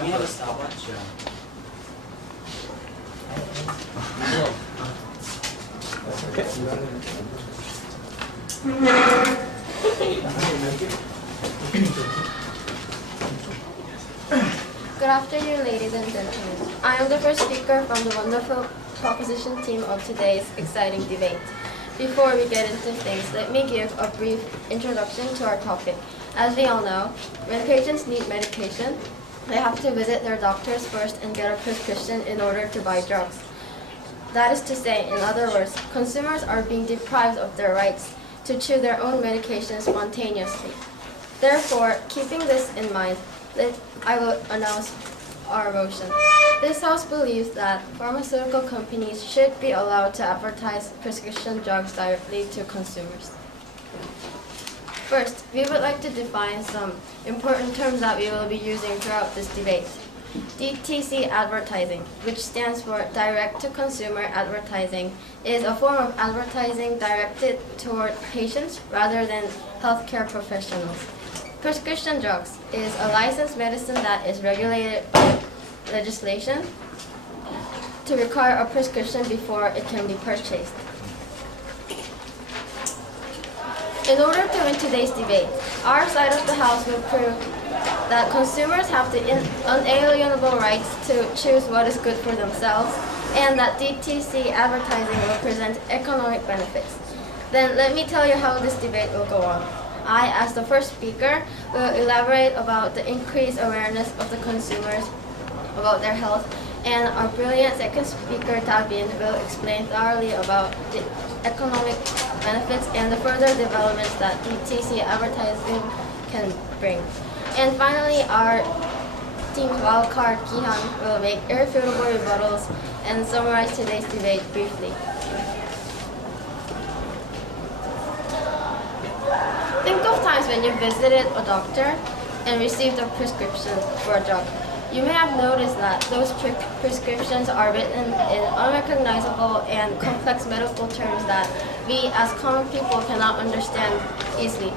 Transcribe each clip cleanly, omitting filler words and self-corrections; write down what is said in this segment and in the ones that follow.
Do we have a stopwatch? Good afternoon, ladies and gentlemen. I am the first speaker from the wonderful proposition team of today's exciting debate. Before we get into things, let me give a brief introduction to our topic. As we all know, when patients need medication, they have to visit their doctors first and get a prescription in order to buy drugs. That is to say, in other words, consumers are being deprived of their rights to choose their own medication spontaneously. Therefore, keeping this in mind, I will announce our motion. This House believes that pharmaceutical companies should be allowed to advertise prescription drugs directly to consumers. First, we would like to define some important terms that we will be using throughout this debate. DTC advertising, which stands for direct-to-consumer advertising, is a form of advertising directed toward patients rather than healthcare professionals. Prescription drugs is a licensed medicine that is regulated by legislation to require a prescription before it can be purchased. In order to win today's debate, our side of the House will prove that consumers have the unalienable rights to choose what is good for themselves, and that DTC advertising will present economic benefits. Then let me tell you how this debate will go on. I, as the first speaker, will elaborate about the increased awareness of the consumers about their health, and our brilliant second speaker, Daewon, will explain thoroughly about the economic benefits and the further developments that DTC advertising can bring. And finally, our team's wildcard, Gihan, will make irrefutable rebuttals and summarize today's debate briefly. Think of times when you visited a doctor and received a prescription for a drug. You may have noticed that those prescriptions are written in unrecognizable and complex medical terms that we as common people cannot understand easily.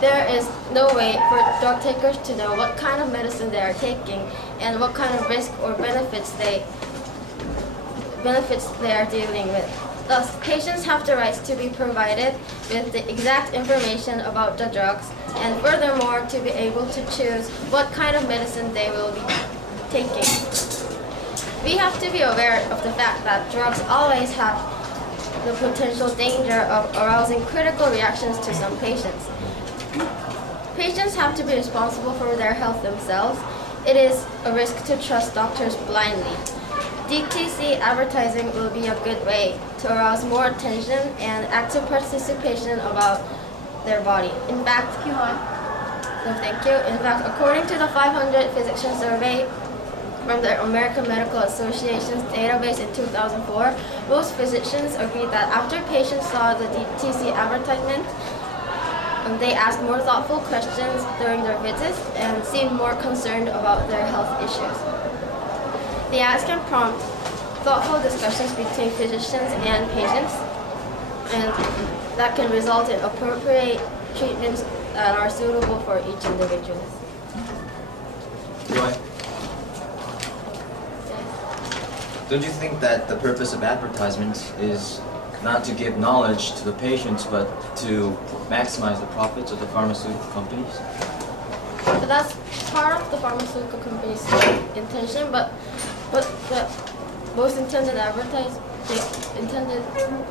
There is no way for drug takers to know what kind of medicine they are taking and what kind of risk or benefits they are dealing with. Thus, patients have the rights to be provided with the exact information about the drugs, and furthermore, to be able to choose what kind of medicine they will be taking. We have to be aware of the fact that drugs always have the potential danger of arousing critical reactions to some patients. Patients have to be responsible for their health themselves. It is a risk to trust doctors blindly. DTC advertising will be a good way to arouse more attention and active participation about their body. In fact, according to the 500 physician survey from the American Medical Association's database in 2004, most physicians agreed that after patients saw the DTC advertisement, they asked more thoughtful questions during their visits and seemed more concerned about their health issues. The ads can prompt thoughtful discussions between physicians and patients, and that can result in appropriate treatments that are suitable for each individual. Joy, don't you think that the purpose of advertisement is not to give knowledge to the patients, but to maximize the profits of the pharmaceutical companies? But that's part of the pharmaceutical company's intention, but the most intended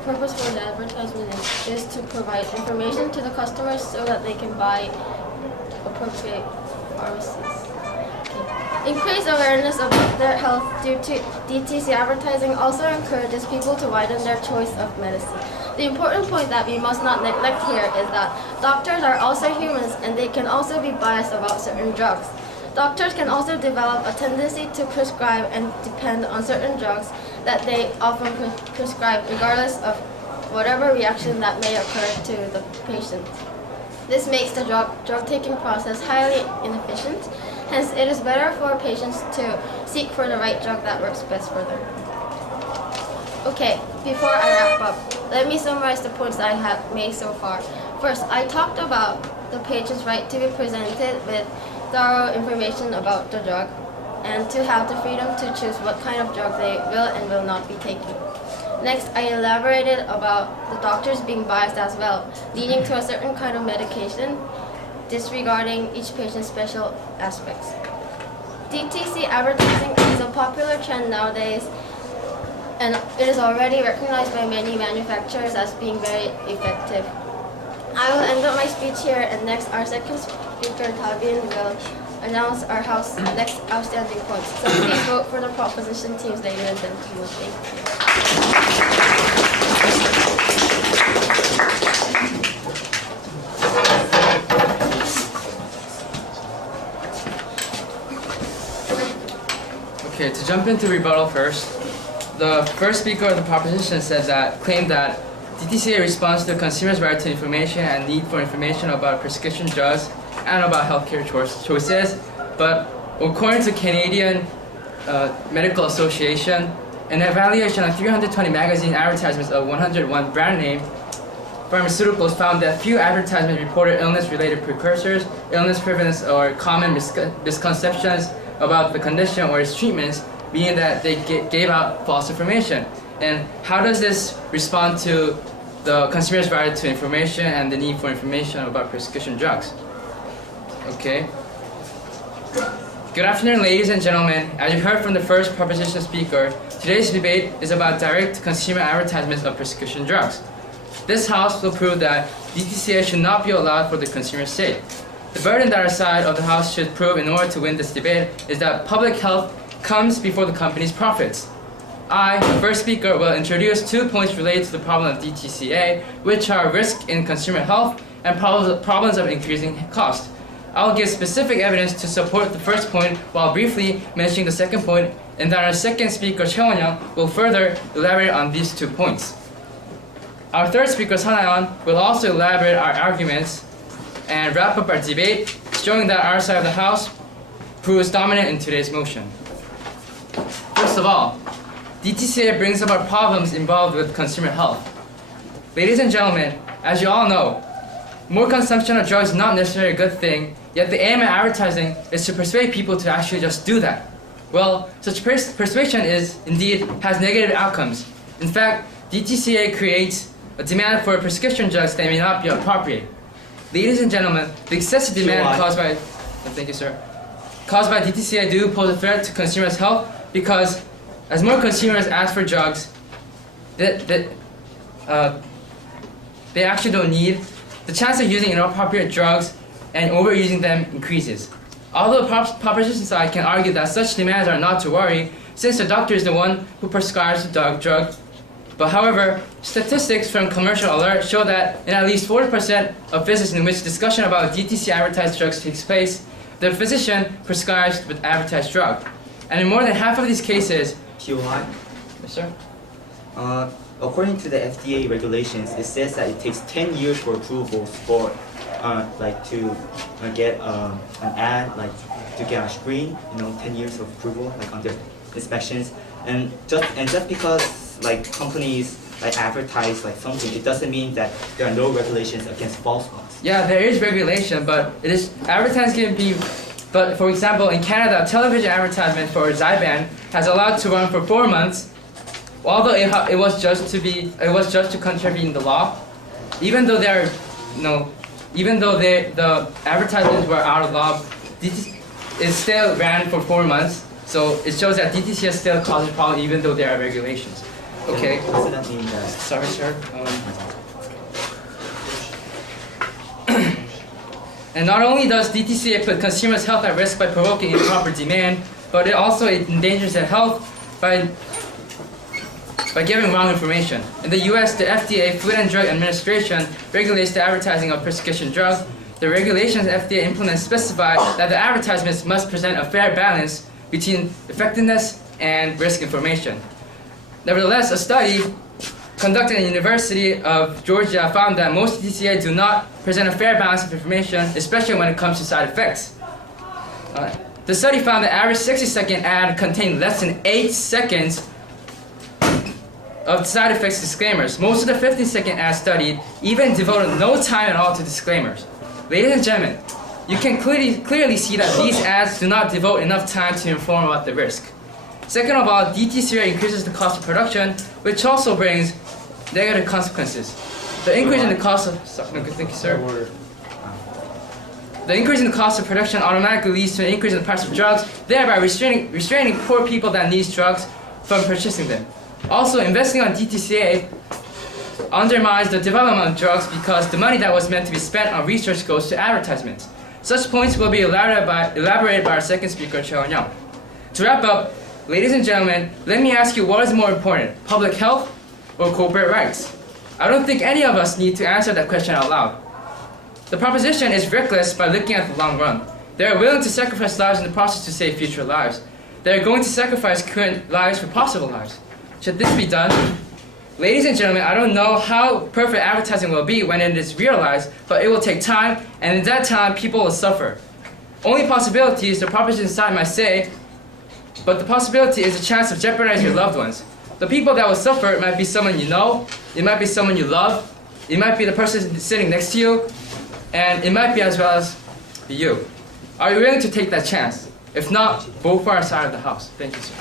purpose for the advertisement is to provide information to the customers so that they can buy appropriate pharmacies. Increased awareness of their health due to DTC advertising also encourages people to widen their choice of medicine. The important point that we must not neglect here is that doctors are also humans and they can also be biased about certain drugs. Doctors can also develop a tendency to prescribe and depend on certain drugs that they often prescribe regardless of whatever reaction that may occur to the patient. This makes the drug-taking process highly inefficient. Hence, it is better for patients to seek for the right drug that works best for them. Okay, before I wrap up, let me summarize the points that I have made so far. First, I talked about the patient's right to be presented with thorough information about the drug. and to have the freedom to choose what kind of drug they will and will not be taking. Next, I elaborated about the doctors being biased as well, leading to a certain kind of medication, disregarding each patient's special aspects. DTC advertising is a popular trend nowadays, and it is already recognized by many manufacturers as being very effective. I will end up my speech here, and next our second speaker, Daewon, will announce our House next outstanding points. So please vote for the proposition teams, ladies and gentlemen. Thank you. Okay, to jump into rebuttal first, the first speaker of the proposition claimed that DTCA responds to consumers' right to information and need for information about prescription drugs and about healthcare choices, but according to Canadian Medical Association, an evaluation of 320 magazine advertisements of 101 brand name pharmaceuticals found that few advertisements reported illness-related precursors, illness prevalence, or common misconceptions about the condition or its treatments, meaning that they gave out false information. And how does this respond to the consumer's right to information and the need for information about prescription drugs? Okay. Good afternoon, ladies and gentlemen. As you heard from the first proposition speaker, today's debate is about direct consumer advertisements of prescription drugs. This House will prove that DTCA should not be allowed for the consumer's sake. The burden that our side of the House should prove in order to win this debate is that public health comes before the company's profits. I, the first speaker, will introduce 2 points related to the problem of DTCA, which are risk in consumer health and problems of increasing cost. I will give specific evidence to support the first point while briefly mentioning the second point, and then our second speaker, Cheon-young, will further elaborate on these 2 points. Our third speaker, Sanayon, will also elaborate our arguments and wrap up our debate, showing that our side of the House proves dominant in today's motion. First of all, DTCA brings about problems involved with consumer health. Ladies and gentlemen, as you all know, more consumption of drugs is not necessarily a good thing, yet the aim of advertising is to persuade people to actually just do that. Well, such persuasion has negative outcomes. In fact, DTCA creates a demand for prescription drugs that may not be appropriate. Ladies and gentlemen, the excessive demand caused by DTCA do pose a threat to consumers' health because as more consumers ask for drugs they actually don't need, the chance of using inappropriate drugs and overusing them increases. Although the proposition side can argue that such demands are not to worry, since the doctor is the one who prescribes the drug. But however, statistics from Commercial Alert show that in at least 40% of visits in which discussion about DTC advertised drugs takes place, the physician prescribes the advertised drug. And in more than half of these cases, POI? Yes, sir? According to the FDA regulations, it says that it takes 10 years for approvals for to get an ad, to get a screen, 10 years of approval, under inspections. And just because companies advertise something, it doesn't mean that there are no regulations against false ones. Yeah, there is regulation, but advertising can be. But for example, in Canada, television advertisement for Zyban has allowed to run for 4 months, although it was just to contravene the law. Even though the advertisements were out of law, it still ran for 4 months. So it shows that DTC still causes a problem even though there are regulations. Okay. Doesn't that mean that? Sorry, sir. And not only does DTCA put consumers' health at risk by provoking improper demand, but it also endangers their health by giving wrong information. In the US, the FDA, Food and Drug Administration, regulates the advertising of prescription drugs. The regulations FDA implements specify that the advertisements must present a fair balance between effectiveness and risk information. Nevertheless, a study conducted in the University of Georgia found that most DTCA do not present a fair balance of information, especially when it comes to side effects. The study found the average 60-second ad contained less than 8 seconds of side effects disclaimers. Most of the 15-second ads studied even devoted no time at all to disclaimers. Ladies and gentlemen, You can clearly see that these ads do not devote enough time to inform about the risk. Second of all, DTC rate increases the cost of production, which also brings negative consequences. The increase in the cost of thank you, sir. The increase in the cost of production automatically leads to an increase in the price of drugs, thereby restraining poor people that need drugs from purchasing them. Also, investing on DTCA undermines the development of drugs because the money that was meant to be spent on research goes to advertisements. Such points will be elaborated by our second speaker, Cheon Young. To wrap up, ladies and gentlemen, let me ask you, what is more important, public health or corporate rights? I don't think any of us need to answer that question out loud. The proposition is reckless by looking at the long run. They are willing to sacrifice lives in the process to save future lives. They are going to sacrifice current lives for possible lives. Should this be done? Ladies and gentlemen, I don't know how perfect advertising will be when it is realized, but it will take time, and in that time, people will suffer. Only possibility is the proposition side might say, but the possibility is a chance of jeopardizing your loved ones. The people that will suffer might be someone you know, it might be someone you love, it might be the person sitting next to you, and it might be as well as you. Are you willing to take that chance? If not, vote for our side of the house. Thank you, sir.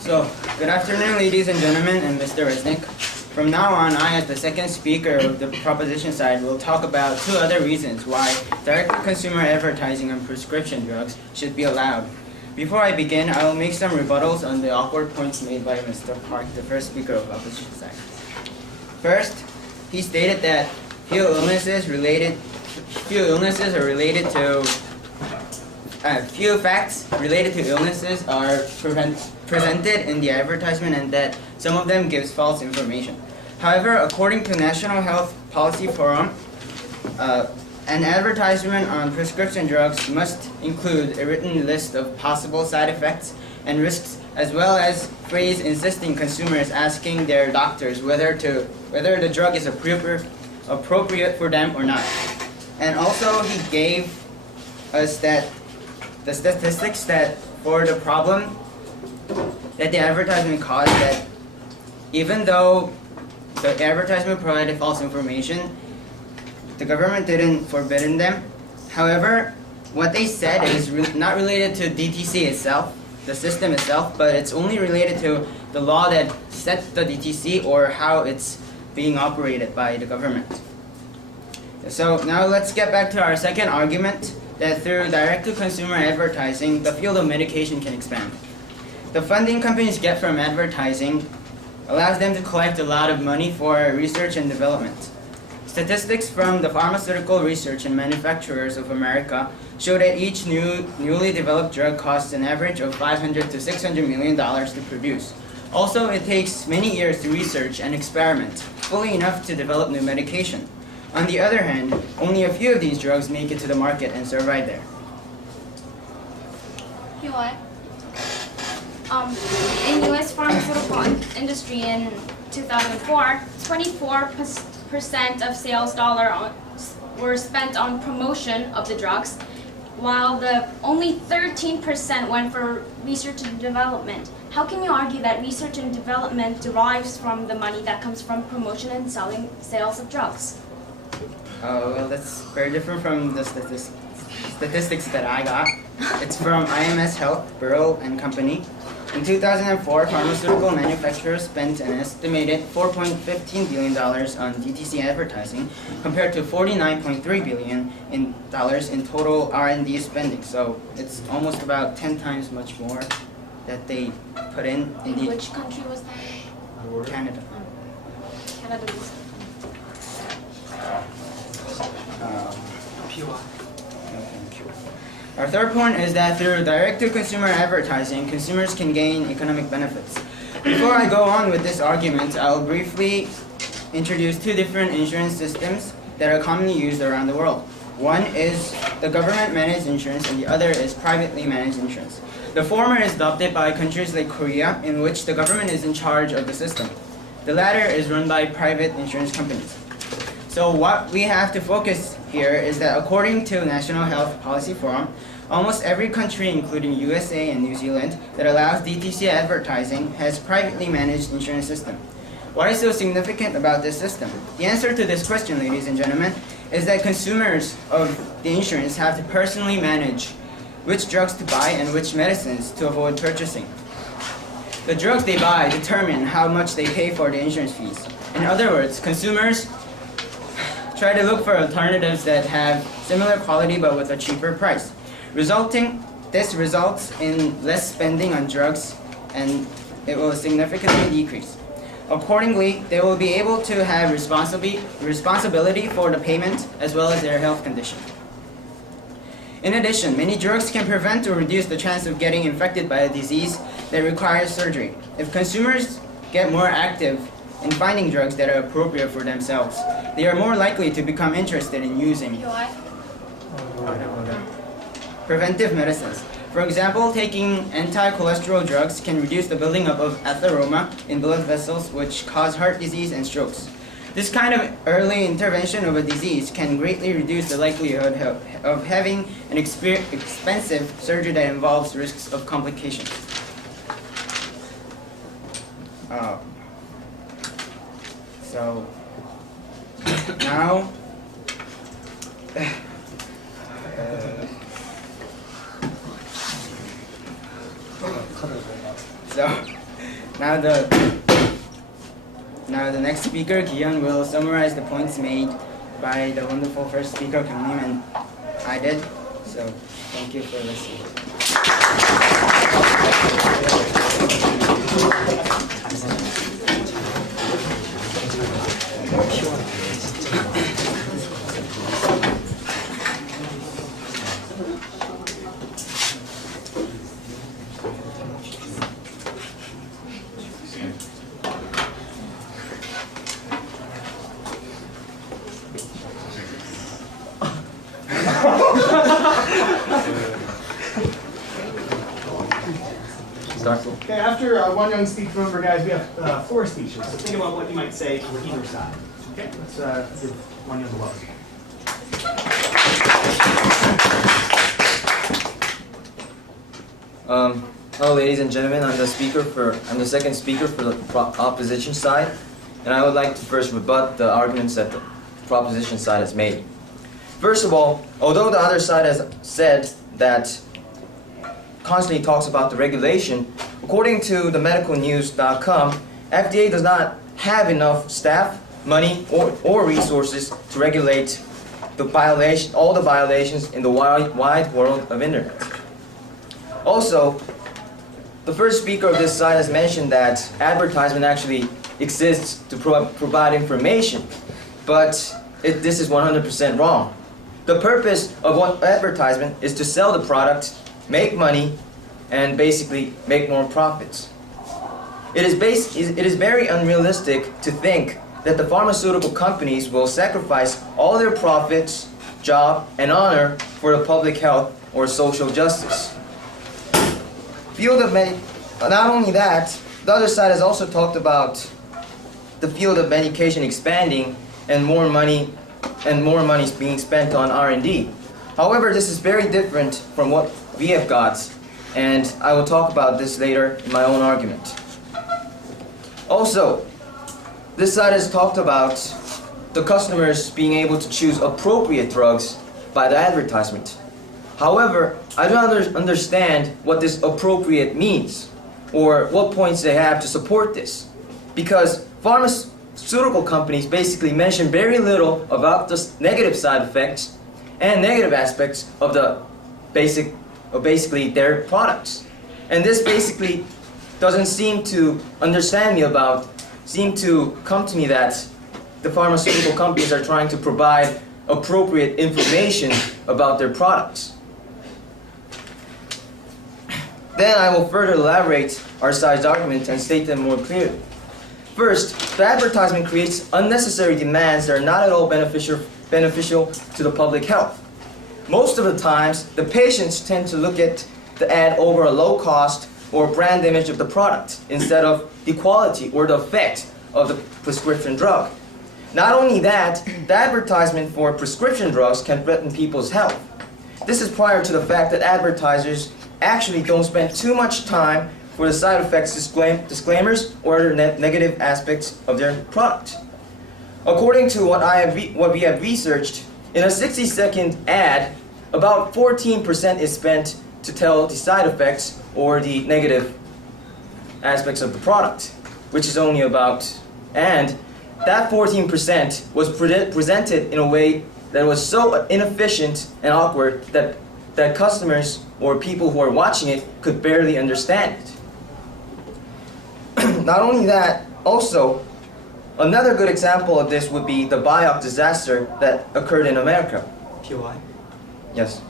So, good afternoon, ladies and gentlemen, and Mr. Reznick. From now on, I, as the second speaker of the proposition side, will talk about two other reasons why direct-to-consumer advertising on prescription drugs should be allowed. Before I begin, I will make some rebuttals on the awkward points made by Mr. Park, the first speaker of the opposition side. First, he stated that few facts related to illnesses are presented in the advertisement, and that some of them gives false information. However, according to National Health Policy Forum, an advertisement on prescription drugs must include a written list of possible side effects and risks, as well as phrase insisting consumers asking their doctors whether the drug is appropriate for them or not. And also, he gave us that the statistics that for the problem that the advertisement caused, that even though the advertisement provided false information, the government didn't forbidden them. However, what they said is not related to DTC itself, the system itself, but it's only related to the law that sets the DTC or how it's being operated by the government. So now let's get back to our second argument, that through direct-to-consumer advertising, the field of medication can expand. The funding companies get from advertising allows them to collect a lot of money for research and development. Statistics from the Pharmaceutical Research and Manufacturers of America show that each newly developed drug costs an average of $500 to $600 million to produce. Also, it takes many years to research and experiment, fully enough to develop new medication. On the other hand, only a few of these drugs make it to the market and survive there. In U.S. pharmaceutical industry in 2004, 24% of sales dollars were spent on promotion of the drugs, while only 13% went for research and development. How can you argue that research and development derives from the money that comes from promotion and sales of drugs? Well, that's very different from the statistics that I got. It's from IMS Health Bureau and Company. In 2004, pharmaceutical manufacturers spent an estimated $4.15 billion on DTC advertising, compared to $49.3 billion in total R&D spending. So it's almost about 10 times much more that they put in. Which country was that? Canada. Canada was. Our third point is that through direct-to-consumer advertising, consumers can gain economic benefits. Before I go on with this argument, I'll briefly introduce two different insurance systems that are commonly used around the world. One is the government-managed insurance, and the other is privately managed insurance. The former is adopted by countries like Korea, in which the government is in charge of the system. The latter is run by private insurance companies. So what we have to focus here is that according to National Health Policy Forum, almost every country, including USA and New Zealand, that allows DTC advertising has privately managed insurance system. What is so significant about this system? The answer to this question, ladies and gentlemen, is that consumers of the insurance have to personally manage which drugs to buy and which medicines to avoid purchasing. The drugs they buy determine how much they pay for the insurance fees. In other words, consumers try to look for alternatives that have similar quality but with a cheaper price. This results in less spending on drugs, and it will significantly decrease. Accordingly, they will be able to have responsibility for the payment as well as their health condition. In addition, many drugs can prevent or reduce the chance of getting infected by a disease that requires surgery. If consumers get more active in finding drugs that are appropriate for themselves, they are more likely to become interested in using preventive medicines. For example, taking anti-cholesterol drugs can reduce the building up of atheroma in blood vessels, which cause heart disease and strokes. This kind of early intervention of a disease can greatly reduce the likelihood of having an expensive surgery that involves risks of complications. So now the next speaker, Kihyun, will summarize the points made by the wonderful first speaker, Kyungnim, and I did. So thank you for listening. Okay, after one young speech, remember guys, we have 4 speeches. So think about what you might say for either side. Okay, let's give one young a look. Hello, ladies and gentlemen. I'm the second speaker for the opposition side, and I would like to first rebut the arguments that the proposition side has made. First of all, although the other side has said that constantly talks about the regulation, according to the medicalnews.com, FDA does not have enough staff, money, or resources to regulate all the violations in the wide world of internet. Also, the first speaker of this side has mentioned that advertisement actually exists to provide information, but this is 100% wrong. The purpose of what advertisement is to sell the product, make money, and basically make more profits. It is very unrealistic to think that the pharmaceutical companies will sacrifice all their profits, job, and honor for the public health or social justice. Not only that, the other side has also talked about the field of medication expanding and more money is being spent on R&D. However, this is very different from what we have got, and I will talk about this later in my own argument. Also, this side has talked about the customers being able to choose appropriate drugs by the advertisement. However, I don't understand what this appropriate means or what points they have to support this, because pharmaceutical companies basically mention very little about the negative side effects and negative aspects of basically their products. And this basically doesn't seem to come to me that the pharmaceutical companies are trying to provide appropriate information about their products. Then I will further elaborate our side's argument and state them more clearly. First, the advertisement creates unnecessary demands that are not at all beneficial to the public health. Most of the times, the patients tend to look at the ad over a low cost or brand image of the product instead of the quality or the effect of the prescription drug. Not only that, the advertisement for prescription drugs can threaten people's health. This is prior to the fact that advertisers actually don't spend too much time for the side effects disclaimers or other negative aspects of their product. According to what we have researched, in a 60-second ad, about 14% is spent to tell the side effects or the negative aspects of the product, which is only about, and that 14% was presented in a way that was so inefficient and awkward that customers or people who are watching it could barely understand it. Not only that, also, another good example of this would be the Biok disaster that occurred in America. POI? Yes.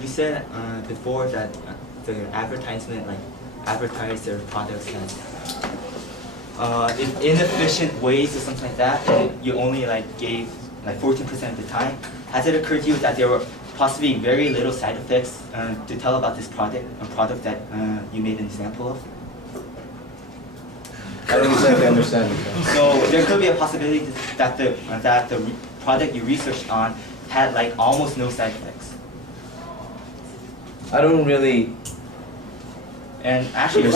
You said before that the advertisement advertise their products in inefficient ways or something like that, and you only gave 14% of the time. Has it occurred to you that there were possibly very little side effects to tell about this product, a product that you made an example of? I don't exactly understand it. So there could be a possibility that the product you researched on had almost no side effects. I don't really And actually,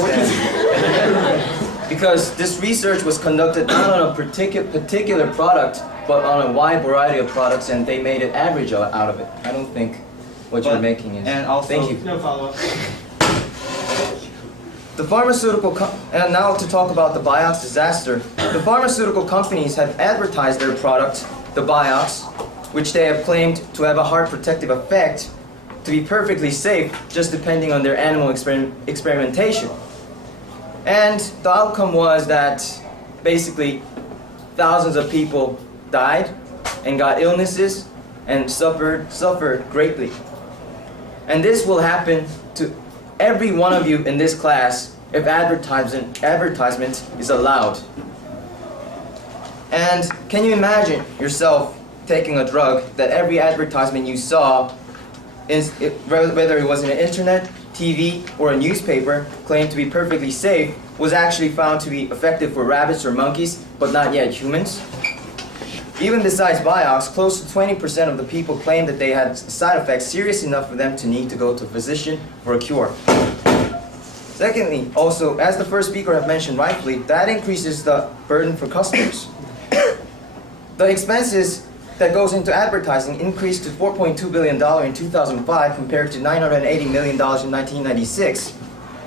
because this research was conducted not on a particular product, but on a wide variety of products, and they made an average out of it. I don't think what you're making is. And also, thank you. No follow-up. The pharmaceutical and now to talk about the Biox disaster. The pharmaceutical companies have advertised their product, the Biox, which they have claimed to have a heart protective effect, to be perfectly safe, just depending on their animal experimentation. And the outcome was that basically thousands of people died and got illnesses and suffered greatly. And this will happen to every one of you in this class if advertisement is allowed. And can you imagine yourself taking a drug that every advertisement you saw, whether it was in the internet, TV, or a newspaper, claimed to be perfectly safe, was actually found to be effective for rabbits or monkeys, but not yet humans? Even besides Biox, close to 20% of the people claimed that they had side effects serious enough for them to need to go to a physician for a cure. Secondly, also, as the first speaker have mentioned rightfully, that increases the burden for customers. The expenses that goes into advertising increased to $4.2 billion in 2005 compared to $980 million in 1996.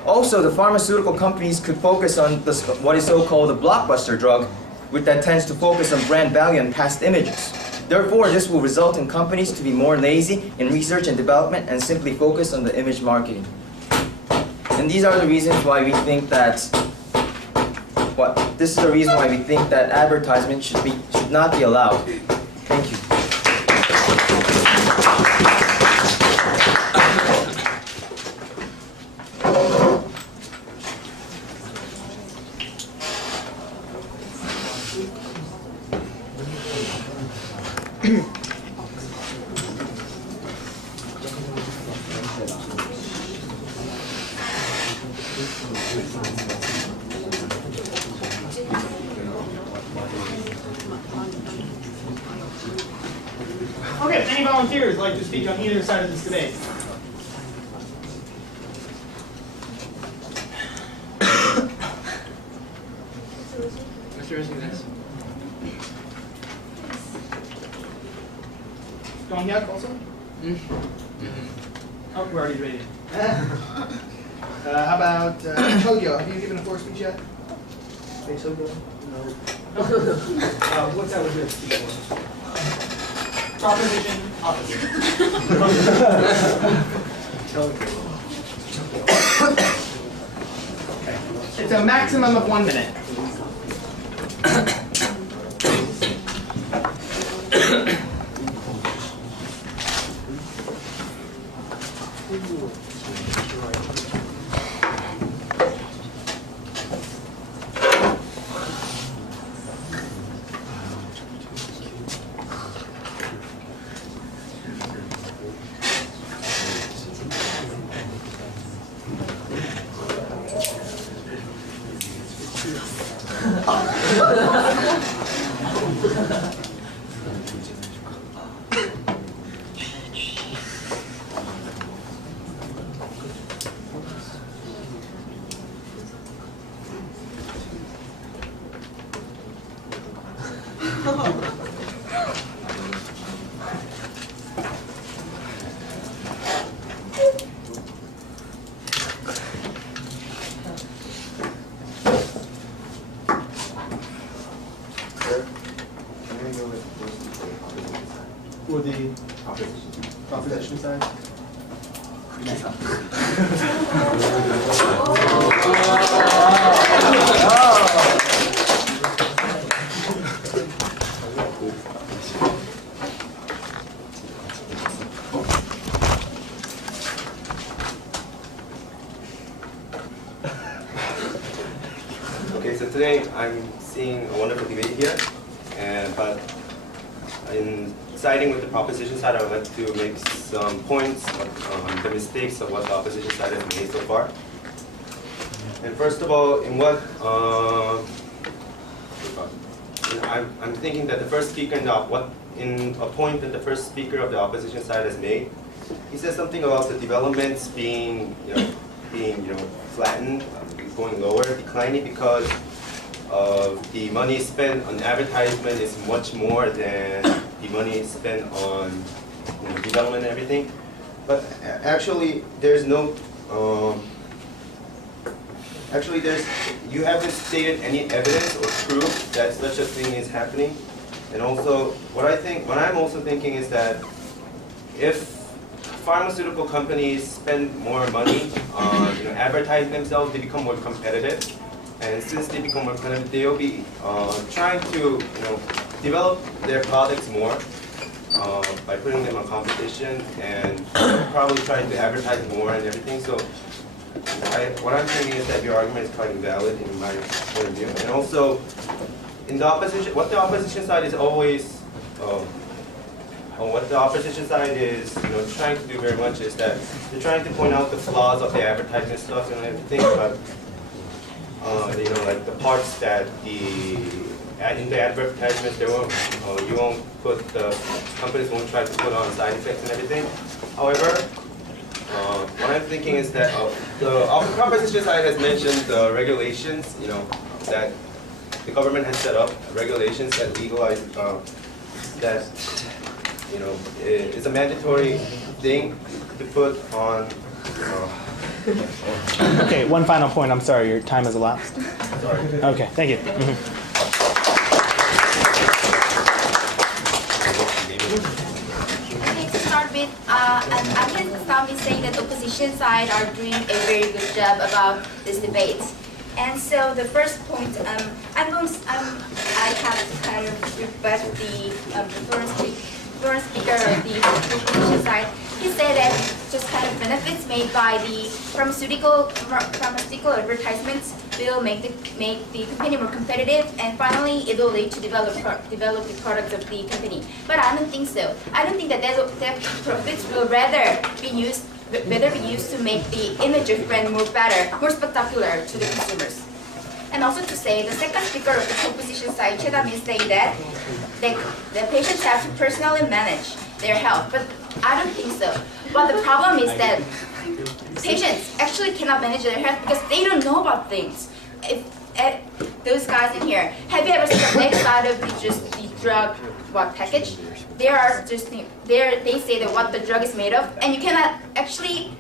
Also, the pharmaceutical companies could focus on what is so-called a blockbuster drug, which that tends to focus on brand value and past images. Therefore, this will result in companies to be more lazy in research and development and simply focus on the image marketing. And these are the reasons why we think that this is the reason why we think that advertisement should not be allowed. Thank you. Okay, any volunteers like to speak on either side of this debate? Mr. Reznick. Dong Hyuk also? Oh, we're already rated. How about Chogyo? Have you given a floor speech yet? Hey, Chogyo? No. What's that with your speech for? Proposition opposite. Okay. It's a maximum of 1 minute. For the opposition side? Okay, so today I'm seeing a wonderful debate here, but in siding with the proposition side, I would like to make some points on the mistakes of what the opposition side has made so far. And first of all, in what I'm thinking that the first speaker in a point that the first speaker of the opposition side has made, he says something about the developments being flattened, going lower, declining because of the money spent on advertisement is much more than the money spent on development and everything. But actually, there's no. You haven't stated any evidence or proof that such a thing is happening. And also, what I'm also thinking is that if pharmaceutical companies spend more money on advertising themselves, they become more competitive. And since they become more competitive, they'll be trying to develop their products more by putting them on competition and probably trying to advertise more and everything. So what I'm thinking is that your argument is quite invalid in my point of view. And also, in the opposition, what the opposition side is always, what the opposition side is trying to do very much is that they're trying to point out the flaws of the advertising stuff and everything, but like the parts that in the advertisements, you won't put companies won't try to put on side effects and everything. However, what I'm thinking is that the opposition side has mentioned the regulations, that the government has set up regulations that legalize that it's a mandatory thing to put on. Okay, one final point. I'm sorry, your time has elapsed. Sorry. Okay, thank you. Okay, to start with, I can start with saying that the opposition side are doing a very good job about this debate. And so the first point, I have to kind of rebut the first speaker of the opposition side. He said that just kind of benefits made by the pharmaceutical advertisements will make the company more competitive, and finally it will lead to develop the products of the company. But I don't think so. I don't think that that profits will rather be used to make the image of brand more better, more spectacular to the consumers. And also to say, the second speaker of the opposition side, Chedam, is saying that the patients have to personally manage their health, but I don't think so. But the problem is that patients actually cannot manage their health because they don't know about things. Those guys in here, have you ever seen the left side of the drug package? They say that what the drug is made of, and you cannot actually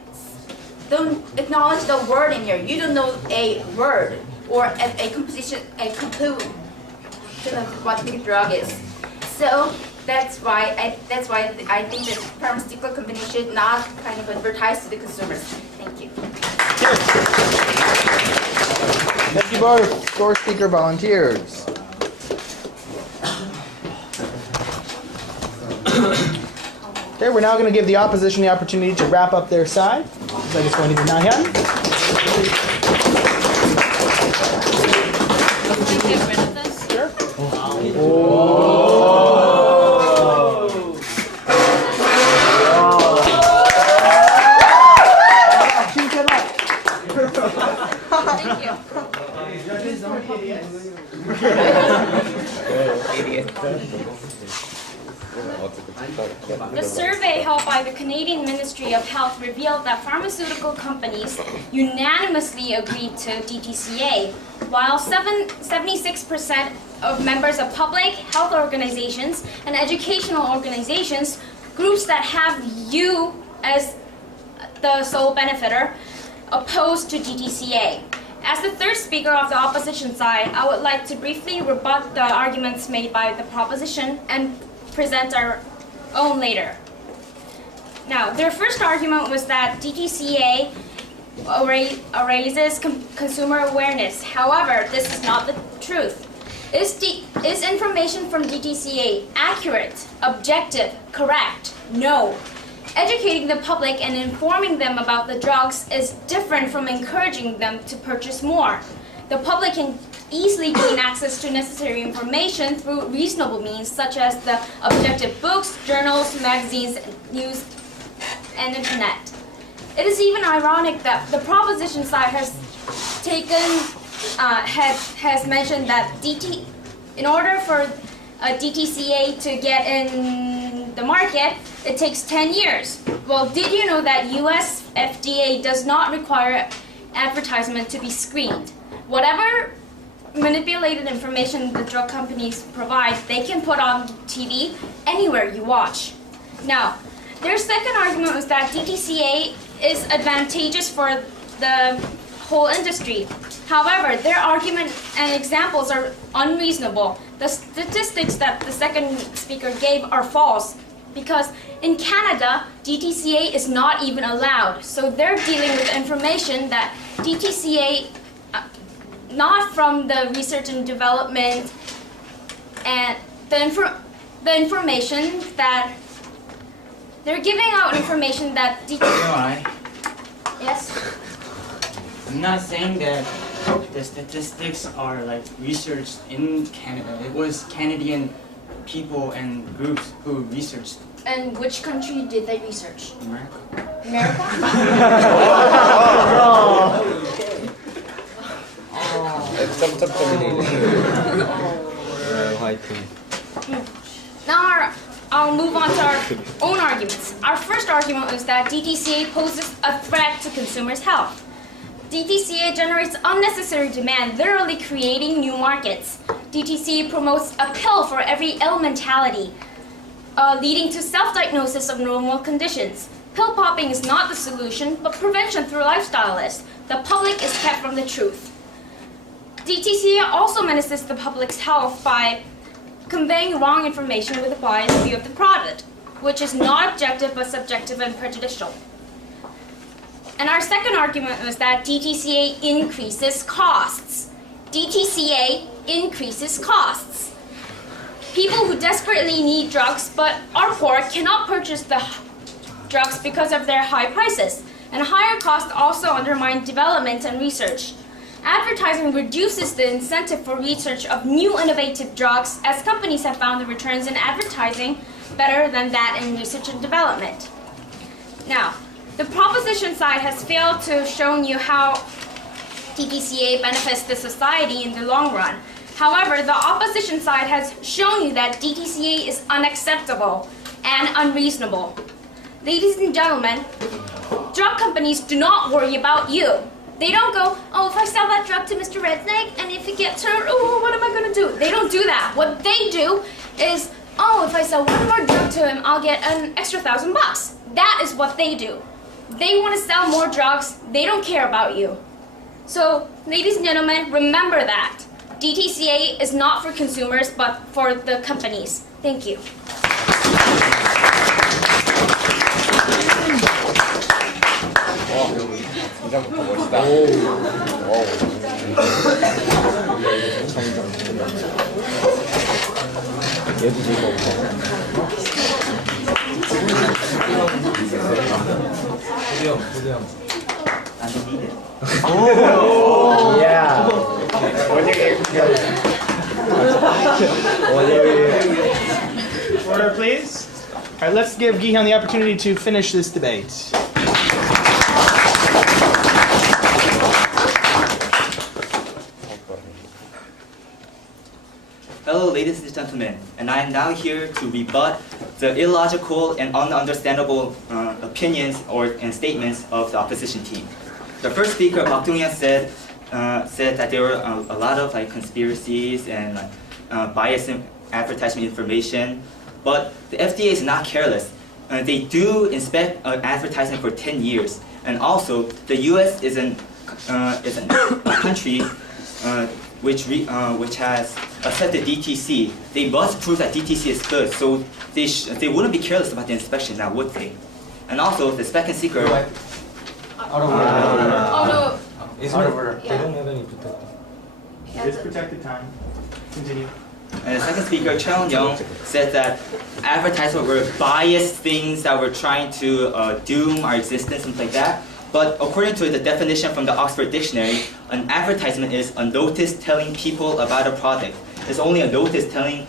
don't acknowledge the word in here. You don't know a word or a composition, a conclusion of what the drug is. So that's why I think that pharmaceutical companies should not kind of advertise to the consumers. Thank you. Thank you both. Floor speaker volunteers. Okay, we're now going to give the opposition the opportunity to wrap up their side. So just going to Thank you. Idiot. The survey held by the Canadian Ministry of Health revealed that pharmaceutical companies unanimously agreed to DTCA, while 76% of members of public health organizations and educational organizations, groups that have you as the sole benefiter, opposed to DTCA. As the third speaker of the opposition side, I would like to briefly rebut the arguments made by the proposition and present our own later. Now, their first argument was that DTCA raises consumer awareness. However, this is not the truth. Is information from DTCA accurate, objective, correct? No. Educating the public and informing them about the drugs is different from encouraging them to purchase more. The public can easily gain access to necessary information through reasonable means, such as the objective books, journals, magazines, news, and internet. It is even ironic that the proposition side has mentioned that in order for a DTCA to get in the market, it takes 10 years. Well, did you know that US FDA does not require advertisement to be screened? Whatever manipulated information the drug companies provide, they can put on TV anywhere you watch. Now, their second argument was that DTCA is advantageous for the whole industry. However, their argument and examples are unreasonable. The statistics that the second speaker gave are false, because in Canada, DTCA is not even allowed. So they're dealing with information that DTCA, not from the research and development, and the information that they're giving out information that DTCA. Yes. I'm not saying that the statistics are like researched in Canada. It was Canadian people and groups who researched. And which country did they research? America. America? Now I'll move on to our own arguments. Our first argument was that DTCA poses a threat to consumers' health. DTCA generates unnecessary demand, literally creating new markets. DTCA promotes a pill for every elementality, leading to self-diagnosis of normal conditions. Pill popping is not the solution, but prevention through lifestyle is. The public is kept from the truth. DTCA also menaces the public's health by conveying wrong information with a biased view of the product, which is not objective but subjective and prejudicial. And our second argument was that DTCA increases costs. DTCA increases costs. People who desperately need drugs but are poor cannot purchase the drugs because of their high prices, and higher costs also undermine development and research. Advertising reduces the incentive for research of new innovative drugs, as companies have found the returns in advertising better than that in research and development. Now, the proposition side has failed to show you how DTCA benefits the society in the long run. However, the opposition side has shown you that DTCA is unacceptable and unreasonable. Ladies and gentlemen, drug companies do not worry about you. They don't go, oh, if I sell that drug to Mr. Reznick and if he gets hurt, oh, what am I going to do? They don't do that. What they do is, oh, if I sell one more drug to him, I'll get an extra $1,000. That is what they do. They want to sell more drugs. They don't care about you. So, ladies and gentlemen, remember that. DTCA is not for consumers, but for the companies. Thank you. Oh, yeah. Order, please. All right, let's give Gihan the opportunity to finish this debate. Hello, ladies and gentlemen, and I am now here to rebut the illogical and ununderstandable opinions and statements of the opposition team. The first speaker, Park Dong-hyun, said that there were a lot of like conspiracies and biased advertisement information, but the FDA is not careless. They do inspect advertising for 10 years, and also the U.S. is a country which has accepted DTC. They must prove that DTC is good, so they wouldn't be careless about the inspection now, would they? And also the second speaker. Out of order. It's Out of order. Yeah. They don't have any protected. It's protected time. Continue. And the second speaker, Cheon-young, said that advertisements were biased things that were trying to doom our existence, something like that. But according to the definition from the Oxford Dictionary, an advertisement is a notice telling people about a product. It's only a notice telling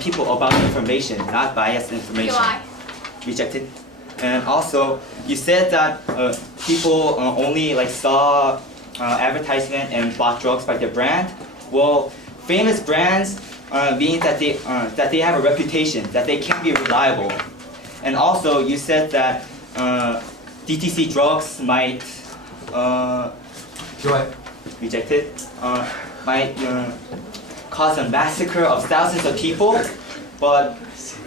people about information, not biased information. Rejected. And also, you said that people only like saw advertisement and bought drugs by their brand. Well, famous brands mean that they have a reputation, that they can be reliable. And also, you said that DTC drugs might rejected might cause a massacre of thousands of people, but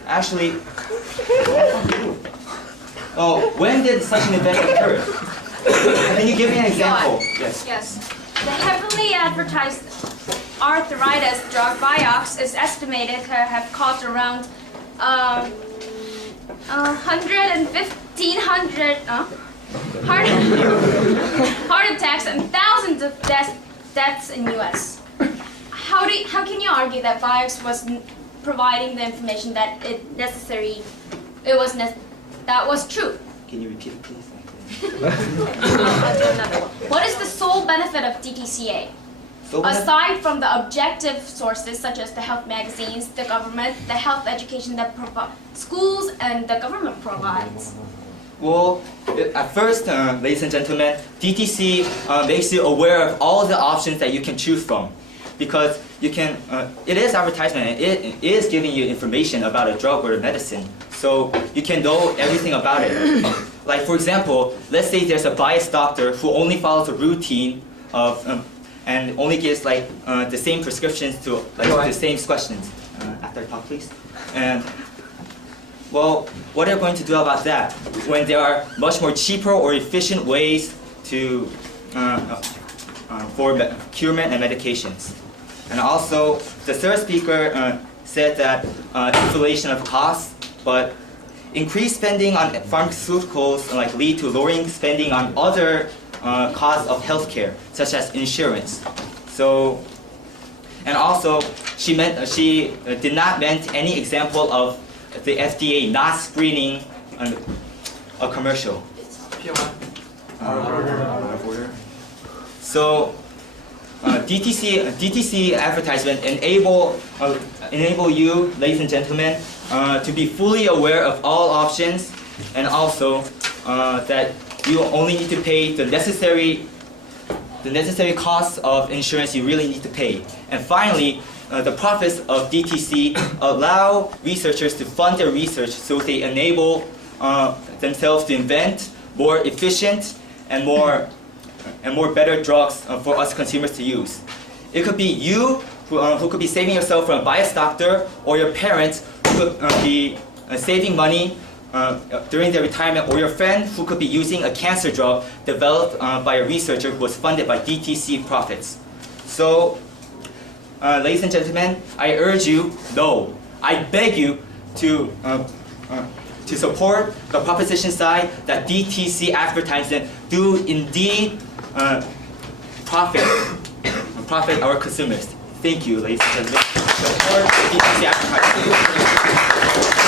actually. Oh, when did such an event occur? Can you give me an example? Yes. Yes. The heavily advertised arthritis drug Vioxx is estimated to have caused around 1,500 heart attacks and thousands of deaths in U.S. How can you argue that Vioxx was providing the information that that was true? Can you repeat it, please? I'll do another one. What is the sole benefit of DTCA? Aside from the objective sources such as the health magazines, the government, the health education that schools and the government provides. Well, at first, ladies and gentlemen, DTC makes you aware of all the options that you can choose from. Because you can, it is advertisement, and it is giving you information about a drug or a medicine. So you can know everything about it. Like for example, let's say there's a biased doctor who only follows a routine of, and only gives like the same prescriptions to like the same questions. After I talk, please. And well, what are you going to do about that when there are much more cheaper or efficient ways to for procurement and medications? And also, the third speaker said that inflation of costs, but increased spending on pharmaceuticals like lead to lowering spending on other costs of healthcare, such as insurance. So, and also, she did not meant any example of the FDA not screening a commercial. So, DTC advertisement enable you, ladies and gentlemen, to be fully aware of all options, and also that you only need to pay the necessary costs of insurance you really need to pay. And finally, the profits of DTC allow researchers to fund their research, so they enable themselves to invent more efficient and more better drugs for us consumers to use. It could be you who could be saving yourself from a biased doctor, or your parents who could be saving money during their retirement, or your friend who could be using a cancer drug developed by a researcher who was funded by DTC profits. So, ladies and gentlemen, I urge you, no, I beg you to support the proposition side that DTC advertising do indeed profit our consumers. Thank you, ladies and gentlemen. Support DTC advertising.